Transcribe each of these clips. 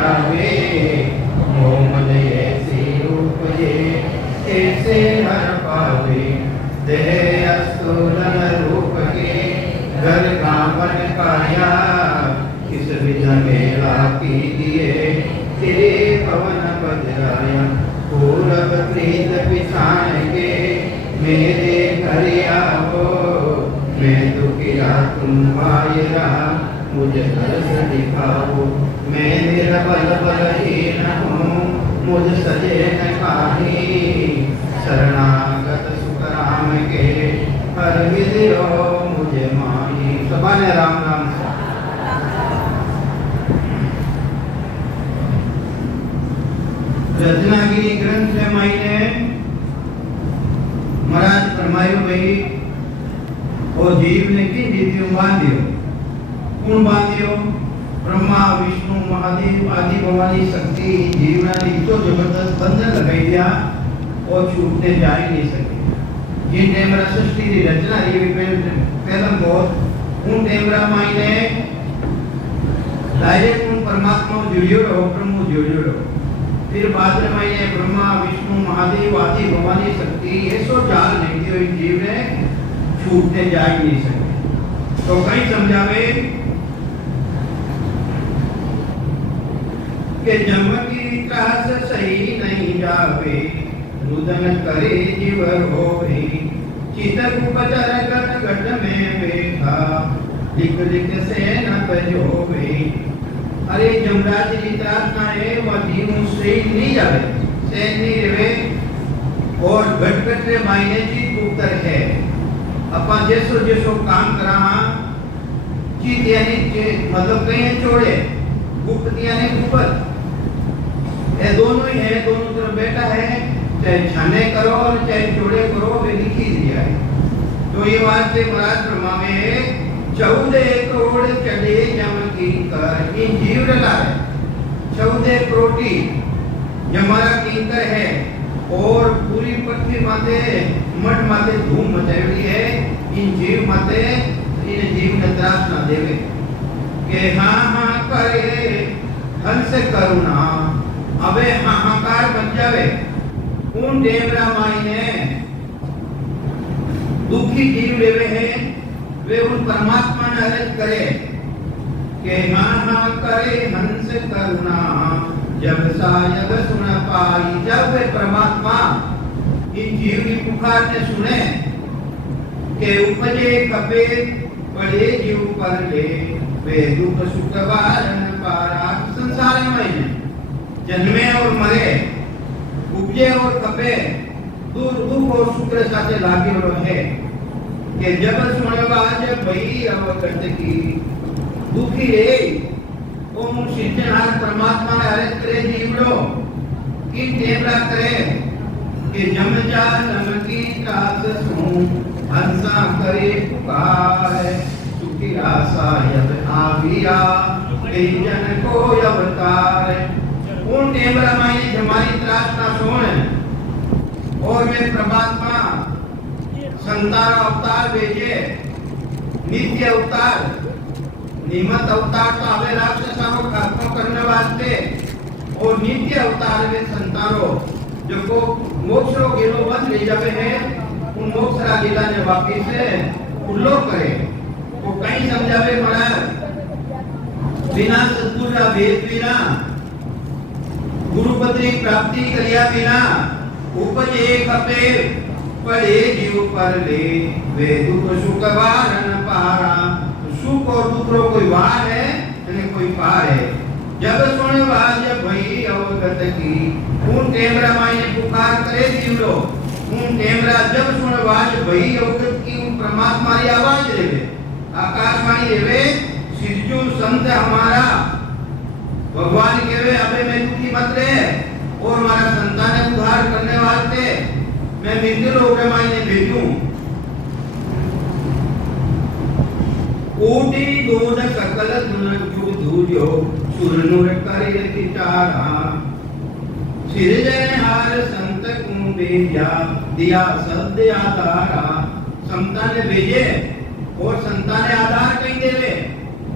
जावे मोमन ऐसे रूप ये ऐसे हर पावे देह अस्तुलन रूप के घर कामन काया किस विध मेला कीजिए तेरे पवन बजराया पूरब प्रीत पिछाण के मेरे घर आओ मैं दुखिया तुम मायरा मुझे दर्श दिखाओ मैं निर्बल बलहीन हूँ मुझ सजे न काही शरणागत सुख राम के हर विधि हो मुझे माही सबा ने राम नाम रत्नागिरी ग्रंथ है मायने महाराज फरमायो भाई और जीव ने की रीतियों बांधियो कौन बांधियो ब्रह्मा विष्णु महादेव आदि भवानी शक्ति जीवना ने तो जबरदस्त बंधन लगाई दिया और छूटने जा ही नहीं सके जिन टेमरा सृष्टि की रचना ये पहला बहुत उन टेमरा मायने डायरेक्ट उन परमात्मा जुड़ियो रहो ब्रह्म जुड़ियो रहो फिर बाद में मायने ब्रह्मा विष्णु महादेव आदि भवानी शक्ति ये सो जाल नहीं दियो इन जीव ने छूटने जा ही नहीं सके तो कहीं समझावे के जन्म की त्रास सही नहीं जावे रुदन करे जीव होवे चितर उपचर गट गट में बैठा लिख लिख से न बजोवे अरे जमराज की त्रासना है वही मुझसे नहीं जावे से नहीं रहे और गट गट रे मायने चीज उत्तर है अपन जैसो जैसो काम करा चीज यानी मतलब कहीं छोड़े गुप्त यानी ऊपर ये दोनों ही है दोनों तरफ बैठा है चाहे छाने करो और चाहे जोड़े करो वे लिखी दिया है तो ये बात से महाराज ब्रह्मा में 14 करोड़ चले जम की कर इन जीव लगा है 14 करोड़ हमारा कींकर है और पूरी पृथ्वी माते मठ माते धूम मचाई है इन जीव माते इन जीव ने त्रास ना देवे के हाँ हाँ करे हंस करुणा अबे हाहाकार बन जावे उन टेमरा मायने दुखी जीव लेवे हैं वे उन परमात्मा ने अर्ज करे के हाँ हाँ करे हंस करुणा जब सायद सुन पाई जब वे परमात्मा इन जीव की पुकार ने सुने के उपजे कपे बड़े जीव पर ले वे दुख सुख वारन पारा संसार में जन्मे और मरे उपजे और कपे दूर दुख और सुख के साथ लागे रहे के जब सुनवा जब भई अवकट की दुखी रे ओम सिद्धनाथ परमात्मा ने अर्ज करे जीवड़ो कि टेमरा करे कि जम जा नमकी कास सु हंसा करे पुकार सुखी आशा यद आविया जन को अवतार उन टेमरा मायने हमारी त्रास ना सोन और वे परमात्मा संतान अवतार भेजे नित्य अवतार निमत अवतार तो हमें राक्षसों को खत्म करने वास्ते और नित्य अवतार में संतानों जो को मोक्ष रो गेलो बंद ले जावे हैं उन मोक्ष राजीला ने वापिस से उल्लो करे वो कहीं समझावे महाराज बिना सद्गुरु का भेद बिना गुरुपत्री प्राप्ति करिया बिना उपजे कपे पड़े जीव पर ले वे दुख सुख वारन पारा सुख और दुख रो कोई वार है यानी कोई पार है जब सुने बाज भई अवगत की उन टेमरा मायने पुकार करे जीव लो उन टेमरा जब सुने बाज भई अवगत की उन परमात्मा की आवाज देवे आकाशवाणी देवे सिद्धू संत हमारा भगवान कहवे अबे मैं दुखी मत रहे और हमारा संतान उद्धार करने वास्ते मैं मित्र लोग मायने भेजूं कोटि दोष सकल गुण धूर्यो सुरनुर करे किचारा सिरजनहार संत को भेजा दिया सद्य आधारा संतान ने भेजे और संतान ने आधार कहीं देवे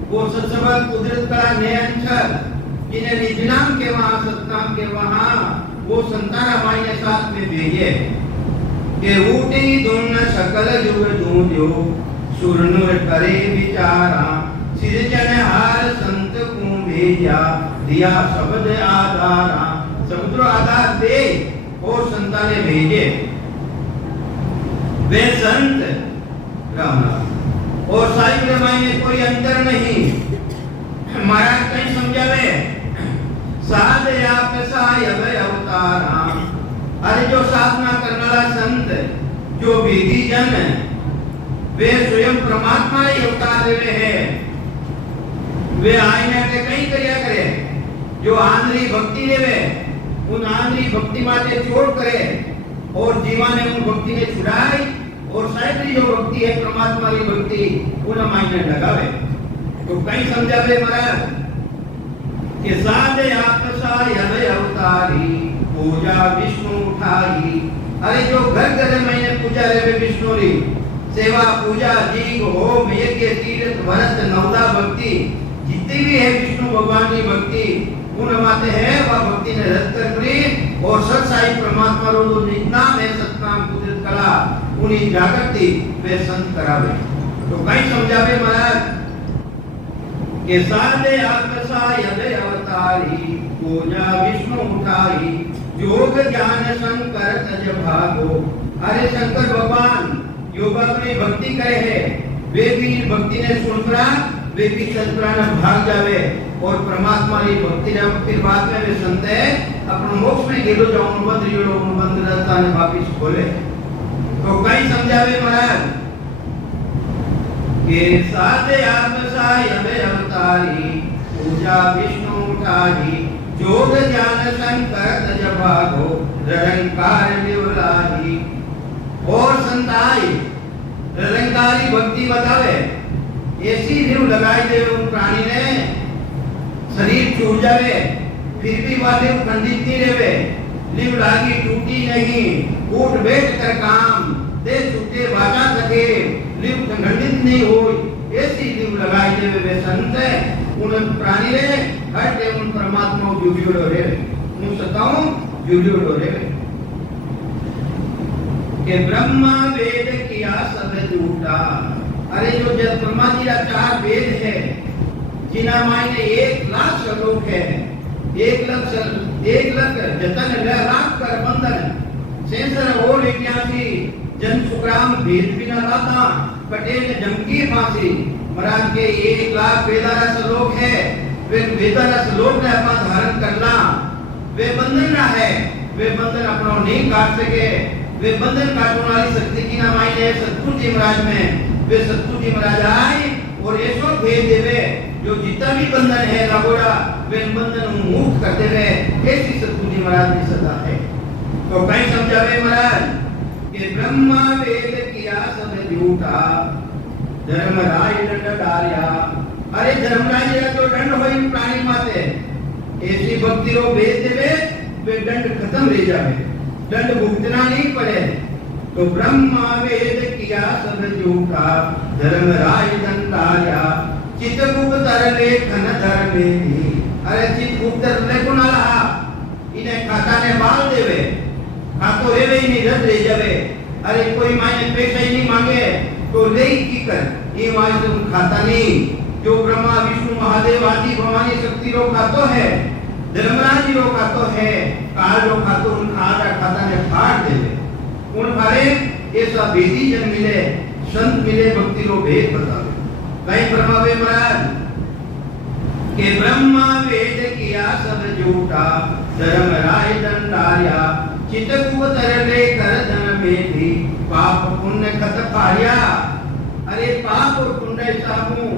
वो सत्सबल कुदरत का नयनचर जिन्हें निजनाम के वहां सतनाम के वहां वो संतान मायने साथ में भेजे के ऊटी दोन सकल जुग दूंजो सुरनुर करे विचारा सिरजनहार संत को भेजा दिया शब्द आधारा समुद्र आधार दे और संतान ने भेजे वे संत राम और साहिब रामायण में कोई अंतर नहीं महाराज कहीं समझावे साध आप सायब अवतारा अरे जो साधना करने वाला संत जो विधि जन वे स्वयं परमात्मा ही अवतार ले हैं वे आईने के कहीं करिया करे जो आंधरी भक्ति लेवे उन आंधरी भक्ति माते छोड़ करे और जीवन ने उन भक्ति ने छुड़ाई और साहित्य जो भक्ति है परमात्मा की भक्ति उन मायने लगावे तो कहीं समझावे महाराज कि साधे आपसाय हवे अवतारी पूजा विष्णु उठाई अरे जो घर घर महीने पूजा रे विष्णु री सेवा पूजा जीव होम यज्ञ तीर्थ व्रत नवदा भक्ति जितनी भी है विष्णु भगवान की भक्ति उन माते है वह भक्ति ने रद्द कर करी और सत्साई परमात्मा रो जो निनाम है सतनाम कुदरत कला उन्हीं जागृति वे संत करावे तो कहीं समझावे महाराज के साधे आत्मसाय हवे अवतारी पूजा विष्णु उठाई योग ज्ञान शंकर तज भागो अरे शंकर भगवान योग अपनी भक्ति करे है वे भी भक्ति ने सुनकर वे भी चंद्राना भाग जावे और परमात्मा की भक्ति ने फिर बाद में वे संत है अपने मोक्ष में गेलो जाऊं बंद रास्ता ने वापस खोले तो कहीं समझावे महाराज के साधे आत्मसाय हवे अवतारी पूजा विष्णु उठाई योग ज्ञान शंकर तज भागो निरंकार निवलाही और संताई निरंकारी भक्ति बतावे ऐसी नींव लगाई दे उन प्राणी ने शरीर छूट जावे फिर भी वह नींव खंडित नहीं रहे नींव लागी टूटी नहीं उठ बैठ कर काम दे छूटे बाजा सके नींव खंडित नहीं हो ऐसी नींव लगाई दे वे संत है उन प्राणी ने हर टाइम उन परमात्मा को जुड़ियो रे उन सताओं जुड़ियो रे के ब्रह्मा वेद किया सब झूठा अरे जो जब ब्रह्मा जी का 4 वेद है जिना मायने 1,00,000 श्लोक है 1,00,000 जतन लाख कर बंधन सेंसर और 81 जन सुग्राम वेद बिना लाता पटेल जमकी फांसी महाराज के 1,00,000 वेदारा श्लोक है वे वेदारा श्लोक ने अपना धारण करना वे बंधन ना है वे बंधन अपना नहीं काट सके वे बंधन काटने वाली शक्ति की नाम आई है सतगुरु जी महाराज में वे सतगुरु जी महाराज आए और ऐसो भेद देवे जो जितना भी बंधन है लागोड़ा वे बंधन मुक्त कर देवे ऐसी सतगुरु जी महाराज की सदा है तो कहीं समझावे महाराज कि ब्रह्मा वेद किया सब झूठा धर्मराज दंड डालिया अरे धर्मराज का तो दंड होई प्राणी माते ऐसी भक्ति रो भेद देवे वे दंड खत्म रह जावे दंड भुगतना नहीं पड़े तो ब्रह्मा वेद किया सब झूठा धर्मराज दंडाया चित्रगुप्त लेखन धर्मे अरे चित्रगुप्त लेखन आला इन्हें खाता ने बाल देवे खातो रेवे ही नहीं रद ले जावे अरे कोई मायने पैसा ही नहीं मांगे तो ले की कर ये मायने तुम खाता नहीं जो ब्रह्मा विष्णु महादेव आदि भवानी शक्ति रो खातो है धर्मराज रो खातो है काल रो खातो उन आधा खाता ने फाड़ देवे उन फाड़े ऐसा वेदी जन मिले संत मिले भक्ति रो भेद बतावे कहीं ब्रह्मावे महाराज के ब्रह्मा वेद किया सब झूठा धर्मराज दंडाया चित्रगुप्त ले कर धन में भी पाप पुण्य खत फाड़िया अरे पाप और पुण्य सामू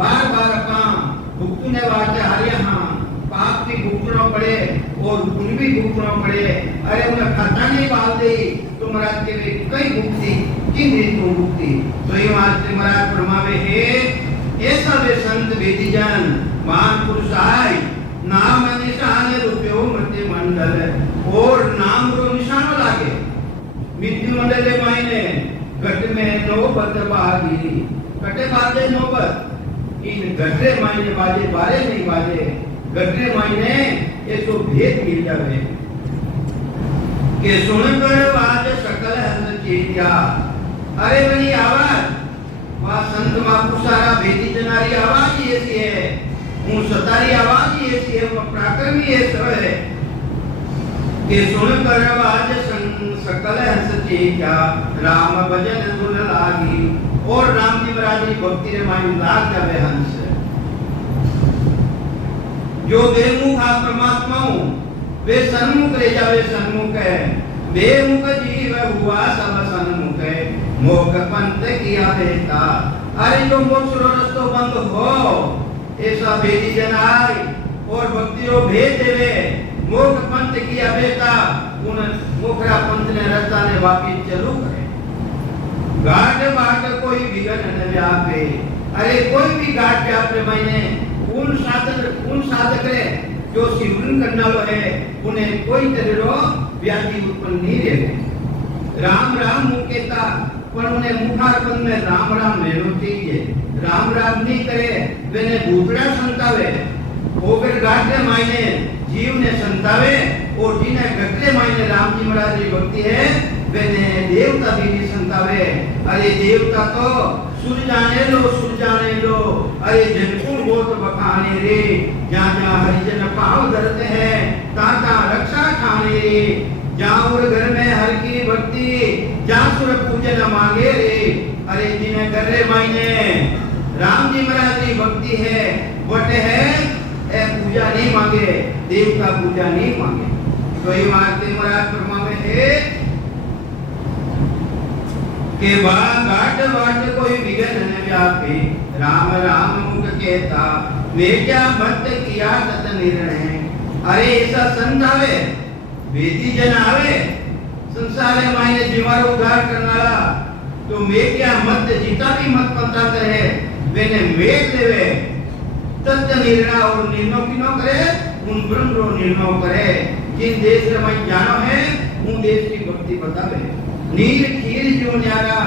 बार बार काम भुगतने वाचे हारिया हाँ पाप की भुगतना पड़े और पुण्य भी भुगतना पड़े अरे उन्हें खाता नहीं बाल दे तो महाराज के वे कई भुगती किन रीतों भुगती तो ये महाराज फरमावे है ऐसा वे संत वेदी जन महान पुरुष आए नाम निशान रुपयो मध्य मंडल और नाम रो निशान लागे मृत्यु मंडल मायने घट में नौबत बागी घटे बाजे नौबत इन घटे मायने बाजे बारे नहीं बाजे गटरे मायने ये तो भेद मिल जावे के सुनकर आज सकल हंस चेत्या। अरे बनी आवाज वहाँ संत महापुरुष सारा भेदी जनारी आवाज ही ऐसी है, हूँ सतारी आवाज ही ऐसी है, वह पराक्रमी ऐसा है कि सुनकर आज सकल हंस चेत्या राम भजन धुन लागी। और राम जी महाराज की भक्ति रे मायने लाग जावे हंस। जो बेमुखा परमात्मा वे सन्मुख ले जावे सन्मुख है, बेमुख जीव हुआ सब सन्मुख है, मोक्ष पंथ किया बेटा। अरे जो मोक्ष रस्तो बंद हो ऐसा भेदी जन आए और भक्ति रो भेद देवे, मोक्ष पंथ किया बेटा, उन मोखरा पंथ ने रास्ता ने वापिस चलू करे। घाट बाट कोई विघ्न न व्यापे। अरे कोई भी घाट पे आपने मैंने उन साधक रे जो सिमरन करना लो है उन्हें कोई तरह व्याधि उत्पन्न नहीं रहे। राम राम मुकेता पर उन्हें मुखारपन में राम राम लेनो चाहिए। राम राम नहीं करे वेने भूतड़ा संतावे, ओगर गाटले मायने जीव ने संतावे और जिन्हें गटले मायने राम जी महाराज की भक्ति है वेने देवता भी नहीं संतावे। अरे देवता तो सुर जाने लो, अरे जनकुल गोत्र बखाने रे, जहाँ जहाँ हरिजन पाँव धरते हैं ताता रक्षा खाने रे, जहाँ और घर में हर की भक्ति जहाँ सुर पूजन मांगे रे। अरे जिन्हें कर रे मायने राम जी महाराज की भक्ति है बटे है ए पूजा नहीं मांगे, देवता पूजा नहीं मांगे। तो ये मारते महाराज फरमावे है के घाट बाट कोई विघ्न न व्यापे, राम राम मुख कहता वे क्या भक्त किया तत निर्णय। अरे ऐसा संत आवे वेदी जन आवे संसार मायने जीवार उद्धार करनारा, तो मैं क्या मत जीता भी मत पंथा करे वेने वेद देवे तत् निर्णय और निर्णय किनो करे उन ब्रह्म रो निर्णय करे। जिन देश रे मैं जानो है उन देश की भक्ति बतावे। नीर खीर जो न्यारा,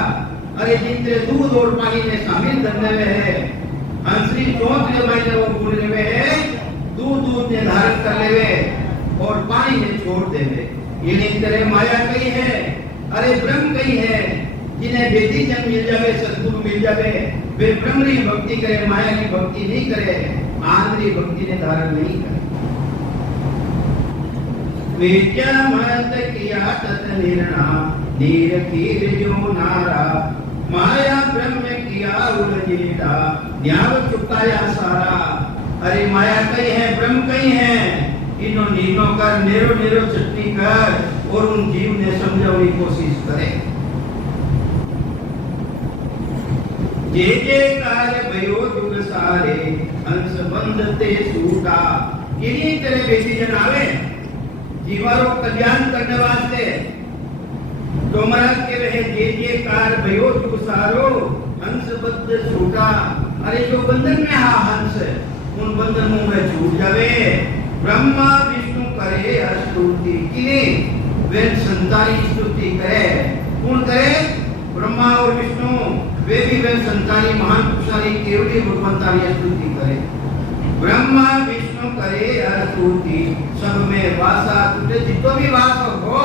अरे जितने दूध और पानी में शामिल करने में है, हंसरी चौथ के महीने वो बोलने में है, दूध ने धारण कर लेवे और पानी में छोड़ देवे। ये नहीं तेरे माया कही है, अरे ब्रह्म कही है। जिन्हें वेदी जन मिल जावे, सद्गुरु मिल जावे, वे ब्रह्म की भक्ति करे, माया की भक्ति नहीं करे, आंतरिक भक्ति ने धारण नहीं करे। विद्या मत किया तत निर्णय, नीर खीर जो नारा, माया ब्रह्म किया उलझेटा, न्याय चुकाया सारा। अरे माया कहीं है ब्रह्म कहीं है, इनो नीनो कर नेरो नेरो चटनी कर और उन जीव ने समझाने की कोशिश करे। जे जे कार्य भयो जुग सारे, हंस बंधते सूटा। किन्हीं तरह बेटी जन आवे जीवारो कल्याण करने वास्ते, तो महाराज के रहे जे कार भयो जुग सारो, हंस बद्ध छूटा। अरे जो बंधन में हा हंस उन बंधनों में छूट जावे। ब्रह्मा विष्णु करे स्तुति, किने वे संतानी स्तुति करे। कौन करे? ब्रह्मा और विष्णु, वे भी वे संतानी महान पुरुषानी केवली भगवंतानी स्तुति करे। ब्रह्मा विष्णु करे स्तुति, सब में वासा तुझे जितो भी वास हो,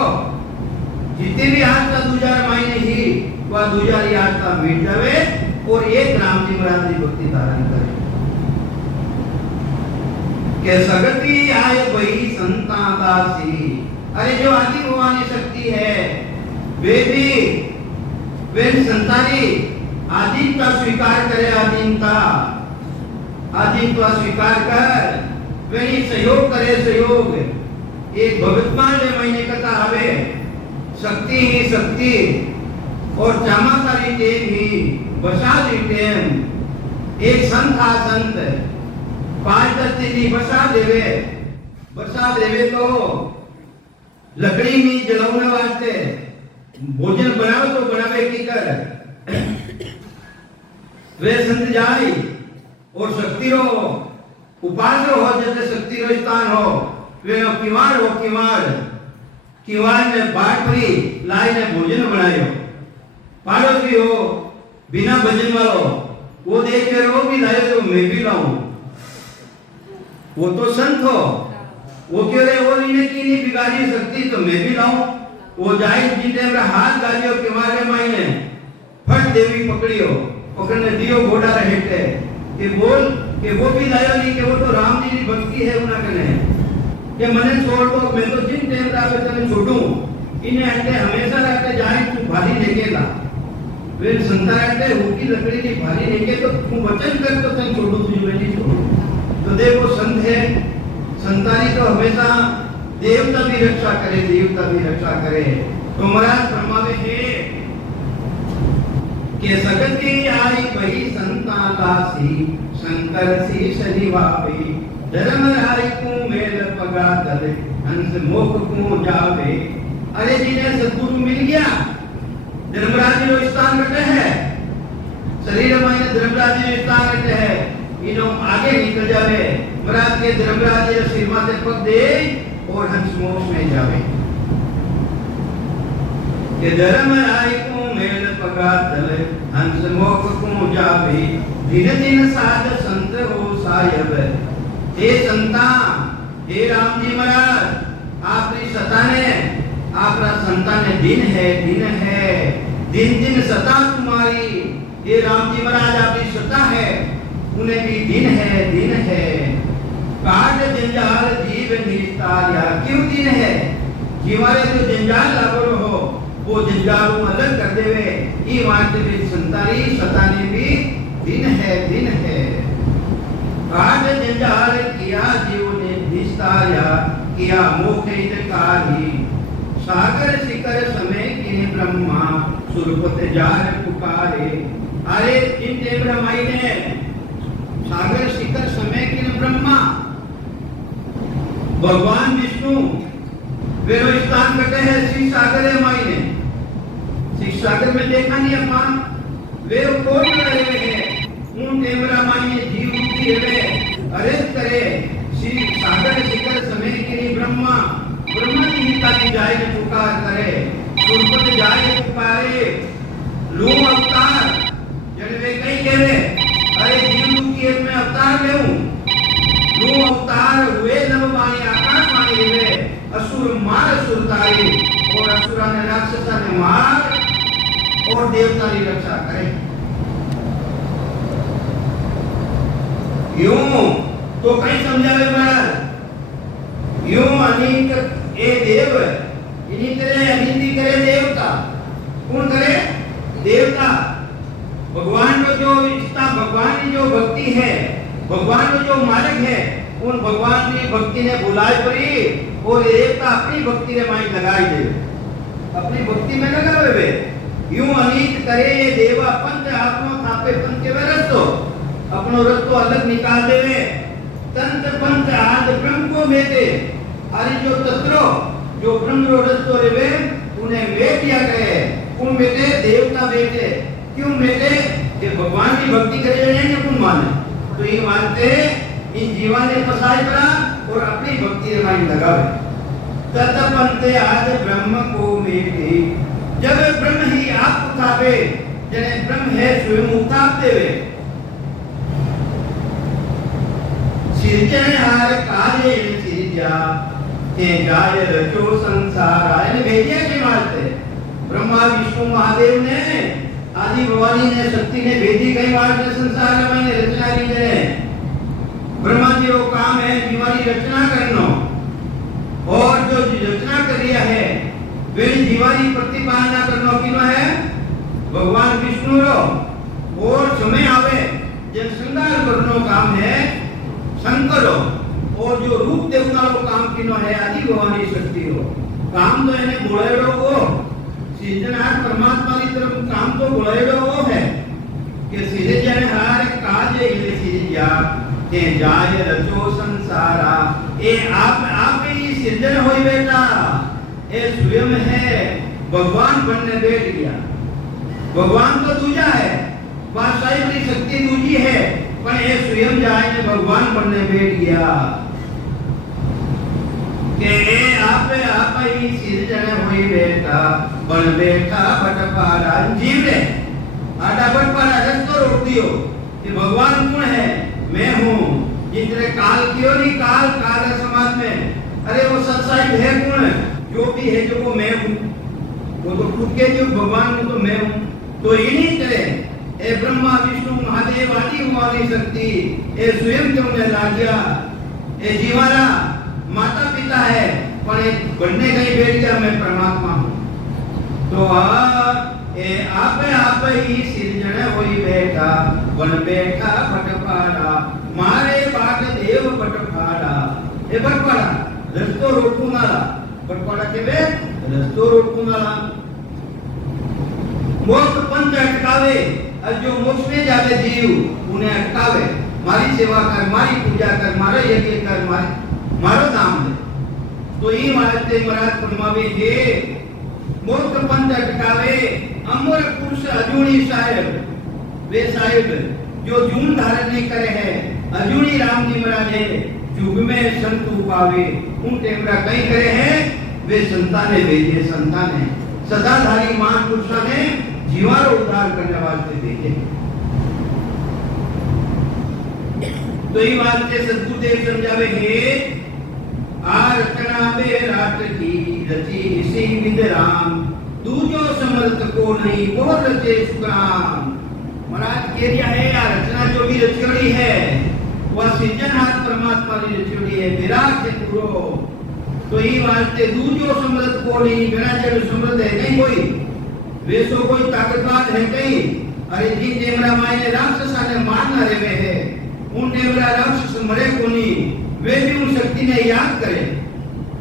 जितने भी आस्था दुजार मायने ही वह दुजारी आस्था मिट जावे और एक राम जी महाराज की भक्ति धारण करे। के सगति आए वही संता दासी। अरे जो आदि भवानी शक्ति है वे संतानी आदित्य स्वीकार करे। आदित्य स्वीकार कर वे सहयोग करे। सहयोग एक भगवतमान में महीने कथा आवे, शक्ति ही शक्ति और चामासारी टेम ही बसादी टेम। एक संत था संत, 5 तत्ती बसा देवे तो लकड़ी में जलाने वास्ते भोजन बनाओ तो बनावे की कर वे संत जाए और शक्ति रो उपास हो जैसे शक्ति रो स्थान हो वे किवाड़ हो किवाड़ में बाट परी लाई ने भोजन बनायो। पाड़ोसी हो बिना भजन वालो वो देख कर वो भी लाए तो मैं भी लाऊं। वो तो संत हो, वो कह रहे वो इन्हें की नहीं बिगाड़ी सकती तो मैं भी लाऊं। वो जाए जीते मेरा हाथ गालियो के मारे मायने फट देवी पकड़ियो, पकड़ने दियो घोड़ा रहते कि बोल कि वो भी लाया नहीं कि वो तो राम जी की भक्ति है उना कने कि मने छोड़ दो, मैं तो जिन टाइम रावे तने छोड़ूं इन्हें अटे हमेशा रहते जाए तू भारी लेके ला। वे संता रहते उनकी लकड़ी की भारी लेके तो तू वचन कर तो तन छोड़ू तुझे मैं नहीं छोड़ू। तो देखो संत है, संतानी तो हमेशा देवता भी रक्षा करे, देवता भी रक्षा करे। तो महाराज फरमावे है कि सगत की आई भई संता लासी शंकर सी शनिवावे धर्म राय को मेल पगा तले हंस मोख को जावे। अरे जिन्हें सद्गुरु मिल गया धर्मराज जो स्थान रखे है शरीर में धर्मराज जो स्थान रखे है इन्हों आगे निकल जावे। महाराज के धर्मराज जो सिर माथे पग दे और हंस मोक्ष में जावे कि धर्म राय को मेल पगा तले हंस मोक्ष को जावे। दिन दिन साध संत हो सायब। हे संता, हे राम जी महाराज आपकी सता ने आपका संतान दिन है, दिन है, दिन दिन सता तुम्हारी। ये राम जी महाराज आपकी सता है, उन्हें भी दिन है, दिन है। काट जंजाल जीव निस्तारिया। क्यों दिन है? जीवारे जो जंजाल लागो हो वो जंजाल को अलग कर देवे। ये मानते भी संतारी सताने भी दिन है, दिन है। काट जंजाल किया जीव ने निस्तारिया किया मोक्षित कारी। सागर शिखर समय किने ब्रह्मा सुरपत जार पुकारे। अरे इन ब्रह्माई ने सागर शिखर समय किने ब्रह्मा भगवान विष्णु वे स्थान करते हैं शिव सागर माई ने। शिव सागर में देखा नहीं अपन वे कोई करे हैं उन देवरा माई ने जीव की है अरे करे शिव सागर शिखर समय किने ब्रह्मा ब्रह्मा की हिता की जाए पुकार करे सुरपत जाए पुकारे। लूम अवतार जन वे कहीं कह रहे अरे जीव की में अवतार लेऊं लूम अवतार हुए नव वाणी आकाश वाणी हुए असुर मार सुरताई और असुरा ने राक्षसा ने मार और देवता की रक्षा करे। यूं तो कहीं समझावे महाराज यूं अनेक ए देव इन्हीं करे अनिंदी करे देवता। कौन करे? देवता। भगवान को जो इच्छा भगवान की जो भक्ति है भगवान को जो मालिक है उन भगवान की भक्ति ने बुलाए पड़ी और देवता अपनी भक्ति ने माइंड लगाई दे अपनी भक्ति में लगावे वे। यूं अनित करे ये देवा पंच आत्मा थापे पंच के रस्तो अपनो रस्तो अलग निकाल देवे। तंत्र पंच आद ब्रह्म को मेटे अरे जो तत्रो जो ब्रह्म रस्तो रे उन्हें बेटिया कहे उन बेटे देवता बेटे क्यों बेटे ये भगवान की भक्ति करे जाए ना कौन माने तो ये मानते इन जीवा ने फसाई पड़ा और अपनी भक्ति में माइंड लगावे। तत्पंते आज ब्रह्म को मेटे जब ब्रह्म ही आप उठावे जने ब्रह्म है स्वयं उतार देवे। सिरजनहार कार्य सिरजा के गाय रचो संसार आयन भेजिया के मारते ब्रह्मा विष्णु महादेव ने आदि भवानी ने शक्ति ने भेजी कई बार के संसार में मैंने रचना की है। ब्रह्मा जी को काम है जीवानी रचना करना और जो रचना कर दिया है वे जीवानी प्रतिपादना करना किनो है भगवान विष्णु रो और समय आवे जब श्रृंगार करनो काम है शंकरो और जो रूप देवता को काम किनो है आदि भवानी शक्ति हो काम तो इन्हें बोलेड़ो को सृजनहार परमात्मा की तरफ काम तो बोलेड़ो वो है कि सृजनहार काज इले सृजा के जाय रचो संसारा। ए आप ही सृजन होई बेटा ए स्वयं है भगवान बनने बैठ गया। भगवान तो दूजा है बादशाही की शक्ति दूजी है पर ए स्वयं जाए ने भगवान बनने बैठ गया के आप ही सृजन होई बेटा बन बैठा बटपारा जीव ने आटा बटपारा रस्तो रोक दियो कि भगवान कौन है मैं हूँ जितने काल कियो नहीं काल है समाज में। अरे वो सत्साई है कौन? जो भी है जो वो मैं हूँ, वो तो खुद के जो भगवान हूँ तो मैं हूँ। तो इन्हीं तरह ए ब्रह्मा विष्णु महादेव आदि वाली शक्ति ए स्वयं जो ने लागिया ए जीवारा माता पिता है पर एक बनने गई बेटिया मैं परमात्मा हूँ। तो आप ही सिरजन होई बैठा बन बैठा बटपाड़ा मारे बाट देव बटपाड़ा ए बटपाड़ा रस्तो रोकूंगा बटपाड़ा के वे रस्तो रोकूंगा मोक्ष पंथ अटकावे और जो मोक्ष में जावे जीव उन्हें अटकावे। मारी सेवा कर मारी पूजा कर मारो यज्ञ कर मारो दाम दे। तो ये वास्ते महाराज फरमावे हे मोक्ष पंथ अटकावे अमर पुरुष अजूनी साहेब वे साहेब जो जून धारण नहीं करे है अजूनी राम जी महाराज है युग में संत पावे उन टेमरा कहीं करे है वे संताने भेजे संतान है सदाधारी मान पुरुषा ने जीवारो उद्धार करने वास्ते भेजे। तो ये वास्ते सद्गुरुदेव समझावे हे आ रचना बे रात की रची इसी विद राम दूजो समर्थ को नहीं वो रचे सुराम। महाराज कह दिया है या रचना जो भी रचोड़ी है वह सृजनहार परमात्मा की रचोड़ी है विराट है पूरो। तो ये वास्ते दूजो समर्थ को नहीं बिना जड़ समर्थ है नहीं कोई वैसो कोई ताकतवार है कहीं। अरे जी टेमरा मायने राक्षसा ने मारना रे वे है उन टेमरा राक्षस मरे को नहीं वे भी उन शक्ति ने याद करे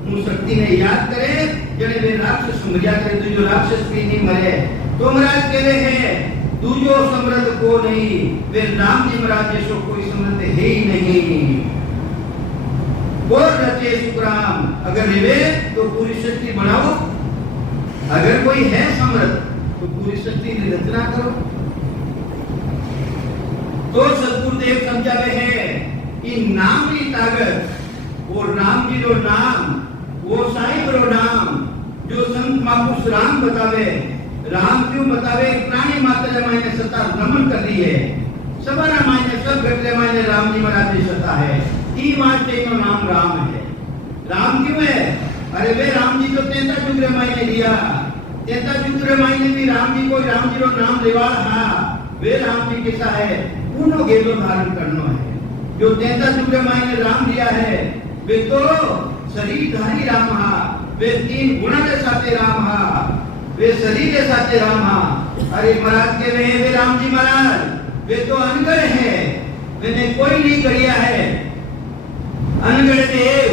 उन शक्ति ने याद करे जने वे राक्षस मरिया करे तो जो राक्षस भी नहीं मरे। तो महाराज कहले है दूजो समर्थ को नहीं वे राम जी महाराज जैसो कोई समर्थ है ही नहीं। वो रचे सुखराम अगर रिवे तो पूरी शक्ति बनाओ अगर कोई है समर्थ तो पूरी शक्ति की रचना करो। तो सद्गुरुदेव समझावे है कि नाम की ताकत और राम जी रो नाम वो साहिब रो नाम जो संत महापुरुष राम बतावे राम क्यों बतावे प्राणी मात्र मायने सत्ता भ्रमण कर रही है सबारा मायने सब घटने मायने राम जी महाराज की सत्ता है। ई वास्ते का नाम राम है। राम क्यों है? अरे वे राम जी जो 33 जुगरे मायने दिया 33 जुगरे मायने भी राम जी को राम जी रो नाम लेवा हा वे राम जी कैसा है उनो गेलो धारण करनो है। जो 33 जुगरे मायने राम दिया है वे तो शरीरधारी राम हा वे 3 गुणा के साथे राम हा वे शरीर के साथे राम हा। अरे महाराज के वे राम जी महाराज वे तो अनगढ़ है मैंने कोई नहीं करिया है। अनगढ़ देव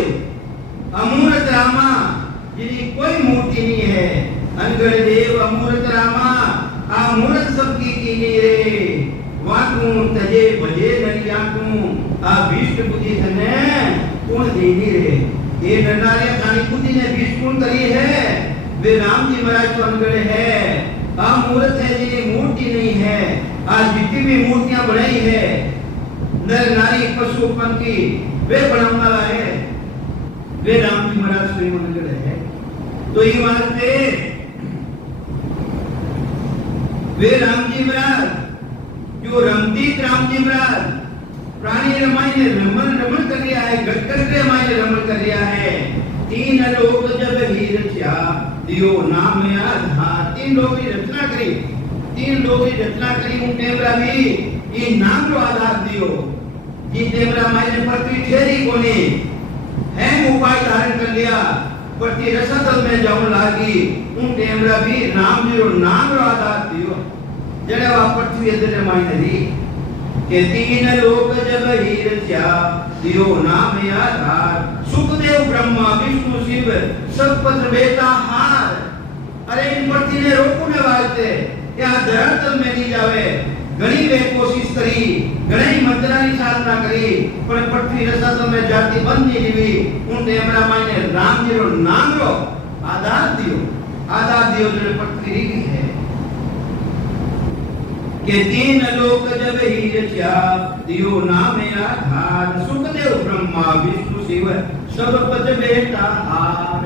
अमूर्त रामा जिनकी कोई मूर्ति नहीं है। अनगढ़ देव अमूर्त रामा अमूर्त सबकी कीनी रे वाकू तजे बजे नरियाकू आ विष्णु बुद्धि धने कौन देनी रे। ये नरनारिया खानी बुद्धि ने विष्णु कौन करी है वे राम जी महाराज तो अनगढ़ है अमूर्त है जिनकी मूर्ति नहीं है। आज जितनी भी मूर्तियां बनाई है नर नारी पशु पंखी वे बनाने वाला है वे राम जी महाराज स्वयं अनगढ़ है। तो ये वास्ते वे राम जी महाराज जो रमदीत राम जी महाराज प्राणी रमाई ने रमण कर दिया है गटकर के रमाई ने रमण कर दिया है। 3 लोक जब ही रचा दियो नाम आधार 3 लोक की रचना करी 3 लोक की रचना करी उन टेमरा भी ये नाम रो आधार दियो जी टेमरा माई ने पृथ्वी ठेरी कोनी है उपाय धारण कर लिया पृथ्वी रसतल में जाऊं लागी उन टेमरा भी नाम जी रो नाम रो आधार दियो जड़े वा पृथ्वी इधर माई ने दी के 3 लोक जब ही रचा दियो नाम आधार सुखदेव ब्रह्मा विष्णु शिव सब पत्र बेटा हार। अरे इन पृथ्वी ने रोकने वास्ते या धरातल में नहीं जावे घणी वे कोशिश करी घणी मंत्रानी साधना करी पर पृथ्वी रसतल में जाती बंद नहीं हुई उन टेमरा माई ने राम जी रो नाम रो आधार दियो जो पृथ्वी की है के 3 लोक जब ही रचा दियो नाम आधार सुखदेव ब्रह्मा विष्णु शिव सब पच बेटा हार।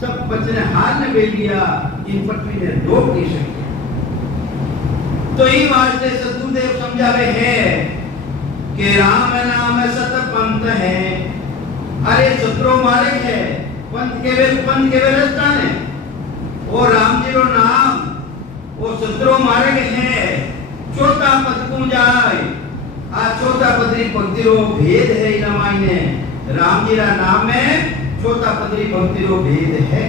सब पच ने हार ने बेच दिया इन पृथ्वी ने रोक नहीं सकते। तो ये वास्ते सद्गुरुदेव समझावे है कि राम नाम सत पंथ है। अरे सत्रो मार्ग है, पंथ के वे रास्ता ने। वो राम जी रो नाम वो सत्रो मार्ग है। चौथा पद को जाए आ चौथा पदरी भक्ति रो भेद है। इन मायने राम जी रा नाम में चौथा पदरी भक्ति रो भेद है।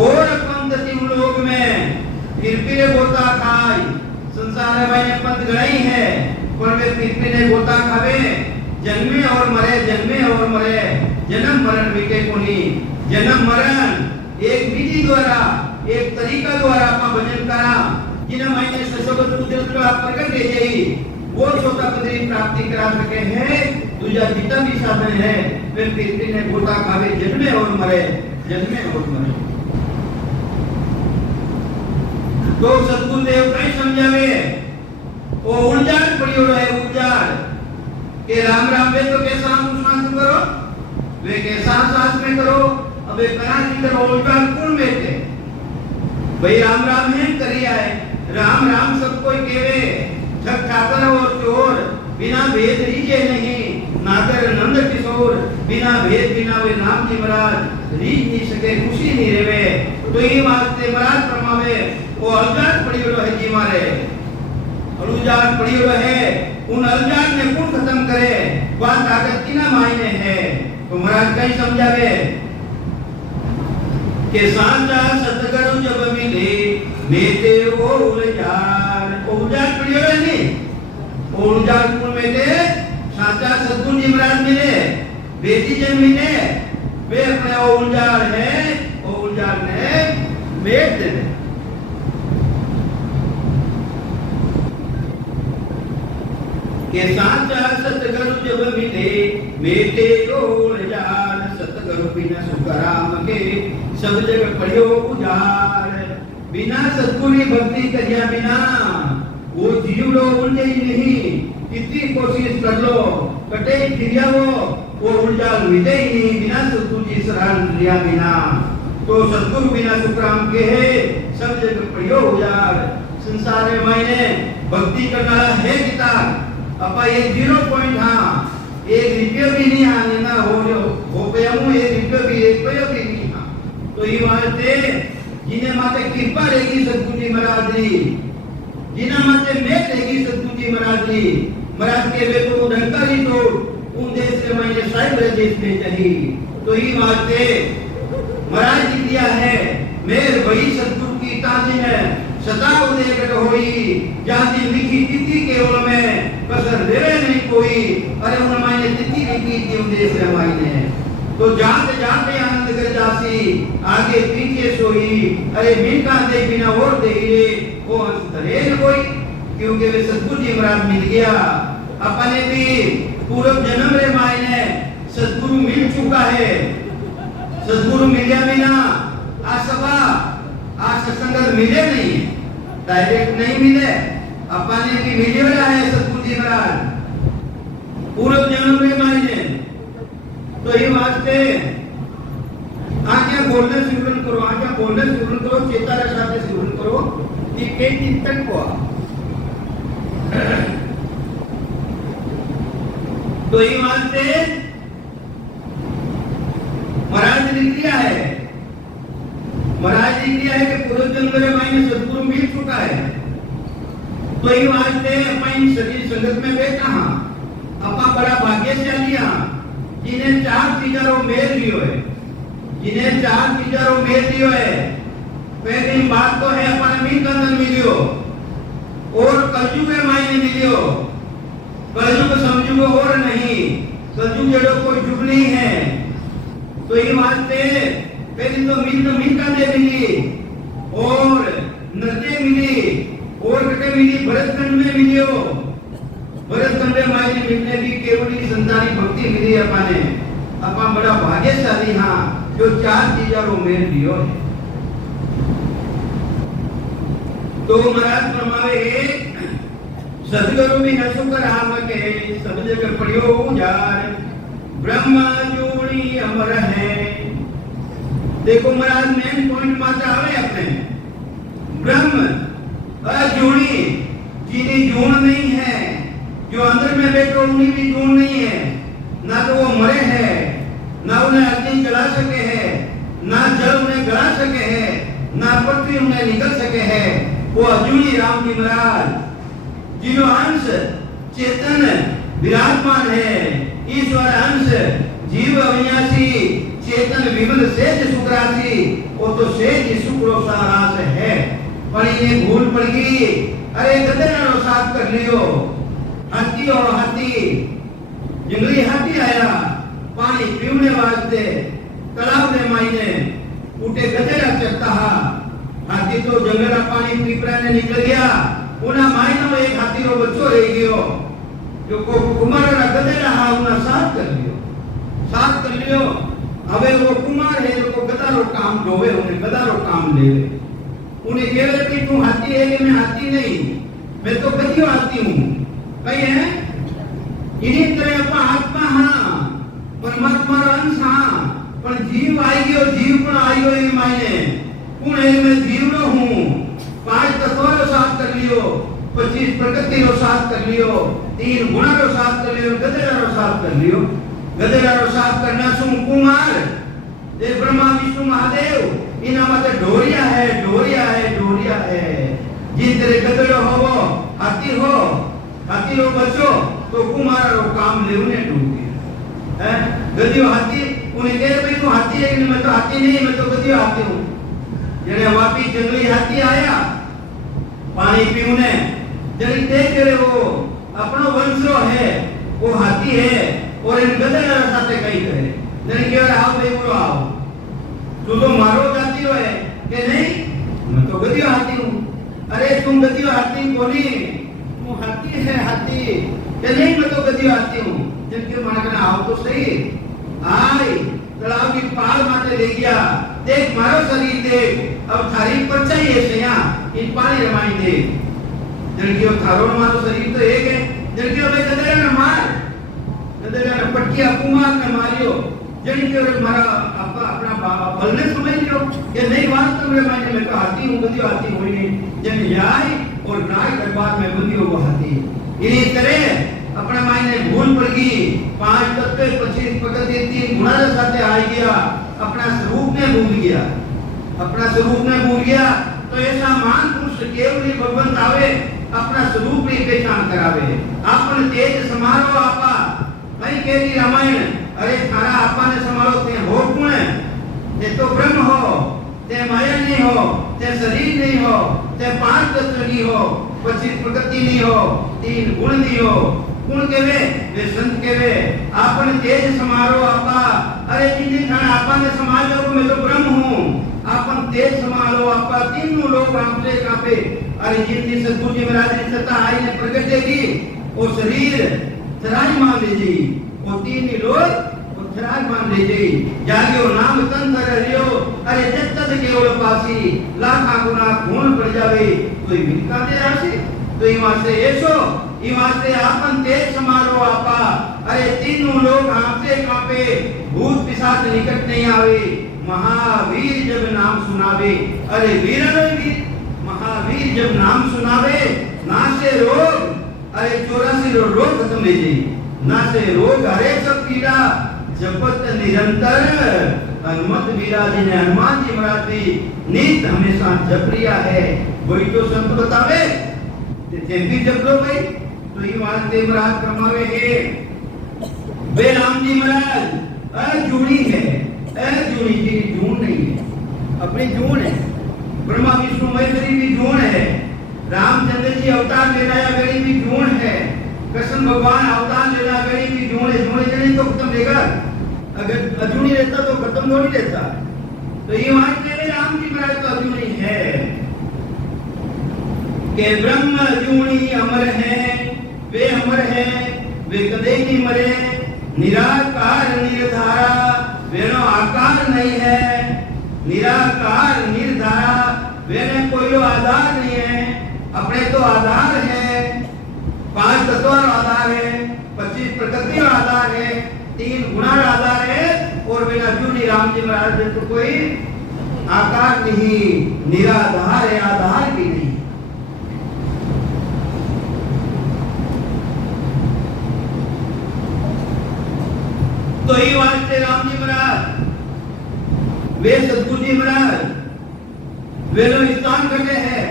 और पंथ तीन लोग में फिर गोता खाई संसार में पंथ गणाई है। पर वे फिर गोता खावे जन्मे और मरे, जन्मे और मरे, जन्म मरण मिटे कोनी। जन्म मरण एक विधि द्वारा एक तरीका द्वारा आपका भजन करा जिन्हें मायने सशोभत कुदरत का प्रकट दे जाई वो चौथा पदरी प्राप्ति करा सके हैं। दूसरा जितना भी साधन है वे फिर ने गोता खावे जन्मे और मरे, जन्मे और मरे। तो सद्गुरुदेव कई समझावे वो उलझाड़ पड़ी है। उलझाड़ के राम राम वे तो कैसा अनुशासन करो, वे कैसा सांस में करो, अब वे करा की करो उलझाड़ कौन बैठे भाई। राम राम है करिया है, राम राम सब कोई केवे। ठग ठाकर और चोर बिना भेद रीजे नहीं। नागर नंद किशोर बिना भेद बिना वे नाम जी महाराज रीज नहीं सके, खुशी नहीं रेवे। तो ये वास्ते महाराज फरमावे वो अलजाड़ पड़ी है जी मारे, अलजाड़ पड़ी है। उन अलजाड़ ने कौन खत्म करे, बात ताकत की ना मायने है। तो महाराज कहीं समझावे के साचा सतगुरु जब मिले मेते वो उलझाड़। उलझाड़ पड़ी है नहीं, उलझाड़ कौन मिले, साचा सतगुरु जी महाराज मिले, बेटी जन मिले। वे अपने उलझाड़ है, उलझाड़ ने मेट दे के साचा सतगुरु जब मिले मेटे उलझाड़। सतगुरु बिना सुख राम के सब जग पड़ियो उजाड़। बिना सतगुरु भक्ति करिया बिना वो जीव लो उलझे ही नहीं। कितनी कोशिश कर लो कटे फिरिया वो उलझाड़ मिले ही नहीं। बिना सतगुरु जी शरण लिया बिना तो सतगुरु बिना सुख राम के है सब जग पड़ियो उजाड़। संसार में मायने भक्ति करना है किताब अपा ये 0 पॉइंट हाँ एक रुपया भी नहीं आने ना हो गया हूँ। एक रुपया भी एक पैसा भी नहीं हाँ। तो ये वास्ते जिन्हें माते कृपा रहेगी सतगुरु जी महाराज जी, जिन्हें माते मेघ रहेगी सतगुरु जी महाराज जी। महाराज के वे तो डंकारी तो उन देश के मायने साहिब देश में चाहिए। तो ये वास्ते महाराज जी दिया है मेर वही सतगुरु की ताजी है। सदा उदय होई जाति लिखी तिथि केवल में कसर देवे नहीं कोई। अरे उन मायने तिथि लिखी थी उदेश रे मायने तो जाते जाते आनंद कर जासी आगे पीछे सोई। अरे मिनका दे बिना और दे रे वो हंस धरे न कोई, क्योंकि वे सतगुरु जी महाराज मिल गया। अपने भी पूर्व जन्म रे मायने सतगुरु मिल चुका है। सतगुरु मिले बिना आज सभा आज सत्संग मिले नहीं, डायरेक्ट नहीं मिले। अपने भी मिले वाला है सतगुरु जी महाराज पूर्व जन्म में मायने। तो ये वास्ते आज्ञा बोलने सिमरन करो, आज्ञा बोलने सिमरन करो, चेता रखा के सिमरन करो कि कई दिन तक को। तो ये वास्ते महाराज ने लिखा है, महाराज ने लिखा है कि पूर्व जन्म में मायने सतगुरु मिल चुका है। तो ये वास्ते अपनी शरीर संगत में बैठा हाँ अपा बड़ा भाग्यशाली हाँ जिन्हें 4 चीजों मेल लियो है, जिन्हें 4 चीजों मेल लियो है। पहली बात तो है अपना मीन कंदन मिलियो और कलयुग के मायने मिलियो। कलयुग समझुगो और नहीं, कलयुग जड़ो कोई युग नहीं है। तो ये वास्ते पहली तो मीन कंदे मिली और नृत्य मिली और कटे मिली भरतखंड में मिलियो। भरतखंड में मायने मिलने भी केवली संतानी भक्ति मिली अपने। अपा बड़ा भाग्यशाली हाँ जो 4 चीजों मेल लियो है। तो महाराज फरमावे सतगुरु भी न सुख राम के सब जग पड़ियो उजाड़। ब्रह्मा जोड़ी अमर है। देखो महाराज मेन पॉइंट माता आवे अपने ब्रह्म अजूणी जिन्हें जूण नहीं है, जो अंदर में बैठो उन्हीं भी जून नहीं है, ना तो वो मरे हैं, ना उन्हें अग्नि जला सके हैं, ना जल उन्हें गला सके हैं, ना पृथ्वी उन्हें निकल सके हैं। वो अजूनी राम जी महाराज जिनो अंश चेतन विराजमान है, ईश्वर अंश जीव अविनाशी चेतन विमल सेज सुखराशि, वो तो सेज शुक्र सारास है। पर इन्हें भूल पड़ गई, अरे गदर साफ कर लियो। हाथी और हाथी जंगली हाथी आया पानी पीने वास्ते तालाब में मायने उठे गदेरा चलता हाथी तो जंगला पानी पीपरा ने निकल गया। उना मायनो एक हाथी रो बच्चो रह गयो जो को कुमार रा गदेरा हा उना साफ कर लियो। હવે वो कुमार है जो को गदारो काम डोवे उन्हें गदारो काम लेवे। उन्हें कहे कि तू हाथी है कि मैं हाथी नहीं, मैं तो गधियो हाथी हूँ। कही है इन्हीं तरह अपना आत्मा हाँ परमात्मा अंश हाँ पर जीव आई गयो, जीव पण आई गयो ये मायने कौन है मैं जीव नो हूँ। 5 तत्वों रो साथ कर लियो, 25 प्रकृति रो साथ कर लियो, 3 गुण रो साथ कर लियो, गदेरा रो साथ कर लियो। गदेरा रो साथ करना सु कुमार ये ब्रह्मा विष्णु महादेव इना मत ढोरिया है, ढोरिया है, ढोरिया है। जिन तेरे गदेरो हो हाथी रो बचो तो कुमार रो काम ले उन्हें ढूंढे हैं। गदियो हाथी उन्हें कहे भाई तू हाथी है कि मैं तो हाथी नहीं, मैं तो गदियो हाथी हूँ। जने वापी जंगली हाथी आया पानी पीने जने देख रहे वो अपनो वंशो है वो हाथी है और इन गदेरा साथे कही करे जने कहे आओ भाई बोलो आओ तू तो मारो जाती हो है कि नहीं, मैं तो गदियो हाथी हूँ। अरे तुम गदियो हाथी बोली तू हाथी है हाथी कि नहीं, मैं तो गदियो हाथी हूँ। जिनके मन में आओ तो सही आई तालाब की पार माते ले गया। देख मारो शरीर देख अब थारी पर चाहिए सया इन पानी रमाई दे। जड़कियो थारो मारो शरीर तो एक है। जड़कियो भाई गदेरा ने मार, गदेरा ने पटकिया कुमार ने मारियो। जड़कियो मारा अपना बल ने समझ लियो कि नहीं वास्तव में मैं तो हाथी हूँ, गदियो हाथी हुई नहीं। जन जाए और नाय दरबार में बंदियो वो हाथी। इन्हीं तरह अपना मायने भूल पड़ गई। 5 तत्व 25 प्रकृति 3 गुणा के साथ आ गया, अपना स्वरूप में भूल गया, अपना स्वरूप में भूल गया। तो ऐसा महान पुरुष केवल भगवंत आवे अपना स्वरूप की पहचान करावे। आपन तेज समारो आपा कहीं केरी रामायण अरे थारा आपा ने समारो ते हो कौन है, ते तो ब्रह्म हो, ते माया नहीं हो, ते शरीर नहीं हो, ते 5 तत्व नहीं हो, 25 प्रकृति नहीं हो, 3 गुण नहीं हो। कौन केवे वे संत केवे आपन तेज समारो आपा। अरे जिन खान आपा ने समाज को मैं तो ब्रह्म हूँ, आपन तेज समारो आपा। तीनों लोग आपसे कापे। अरे जिन सतगुरु जी महाराज ने सत्ता आई ने प्रकट देगी वो शरीर थराई मान लीजिए, वो 3 लोग वो थराई मान लीजिए। जागियो नाम तंत्र रियो अरे जत्तद केवल पासी लाखा गुना खून पड़ जावे कोई मिलका दे राशि। तो इमा से ऐसो इमा से आपन तेज समारो आपा। अरे तीनों लोग आपसे कांपे, भूत पिशाच निकट नहीं आवे। महावीर जब नाम सुनावे अरे वीरनो वीर महावीर जब नाम सुनावे नासे रोग अरे 84 रोग खत्म ले जाई। नासे रोग हरे सब पीड़ा जपत निरंतर हनुमत वीरा जी ने हनुमान जी महाराज भी नित हमेशा जप रिया है। वही तो संत बतावे ते भी जप लो भाई। तो ये वास्ते महाराज फरमावे है वे राम जी महाराज अजूनी है, अजूनी जी जून नहीं है, अपनी जून है। ब्रह्मा विष्णु महेश्वरी भी जून है। रामचंद्र जी अवतार लेना वेड़ी भी जून है। कृष्ण भगवान अवतार लेना वेड़ी भी जून है। जून जनी तो खत्म लेगा, अगर अजूनी रहता तो खत्म थोड़ी रहता। तो ये वास्ते राम जी महाराज तो अजूनी है के ब्रह्म अजूनी अमर है, वे अमर है, वे कदे नहीं मरे। निराकार निर्धारा वेनो आकार नहीं है। निराकार निर्धारा वेने कोई आधार नहीं है, अपने तो आधार है। 5 तत्व आधार है, 25 प्रकृति आधार है, 3 गुण आधार है और बिना जूनी राम जी महाराज तो कोई आकार नहीं, निराधार है, आधार भी नहीं। तो ही वास्ते राम जी महाराज वे सतगुरु जी महाराज वे लोग स्थान करते हैं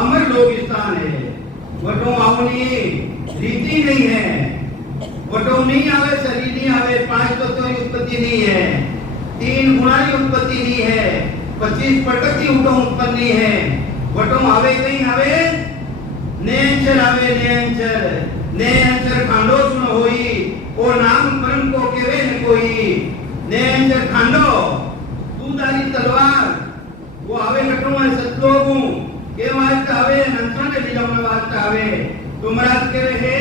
अमर लोग स्थान है वटो आवनी रीति नहीं है वटो नहीं आवे शरीर नहीं आवे 5 तत्वों की उत्पत्ति नहीं है 3 गुणा की उत्पत्ति नहीं है 25 प्रकृति उठो उत्पन्न नहीं है वटो आवे कहीं आवे नेंचर आवे नेंचर खांडो सुन होई और नाम परम को केवे न कोई नेंचर खांडो दूधारी तलवार वो आवे कटो में सतलोगु के वास्ते आवे नंसन के दिलम वास्ते आवे तो महाराज कह रहे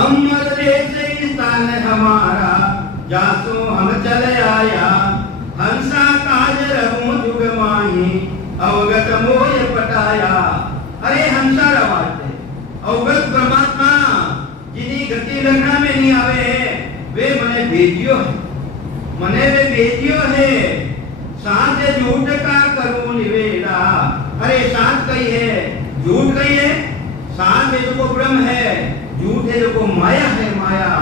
अमर देश स्थान हमारा जासो हम चले आया हंसा काज रघु जुग माही अवगत मोय पटाया अरे हंसा रवाते अवगत परमात्मा जिनी गति लगना में नहीं आवे वे मने भेजियो है मने वे भेजियो है सांस झूठ का करूं निवेदा अरे सांस कही है झूठ कही है सांस है जो ब्रह्म है झूठ है जो माया है माया